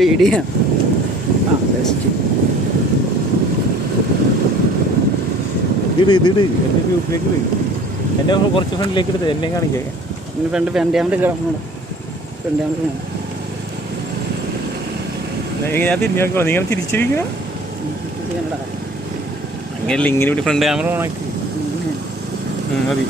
Video best. എന്നെ കുറച്ച് ഫ്രണ്ടിലേക്ക് എടുത്ത് എന്നെ കാണിക്കാം. ഫ്രണ്ട് ഫ്രണ്ട് കിടക്കണം. ഞാൻ തിരിഞ്ഞോ, നിങ്ങൾ തിരിച്ചിരിക്കുക അങ്ങനെ ഇങ്ങനെ ഫ്രണ്ട് ക്യാമറ ഓണാക്കി മതി.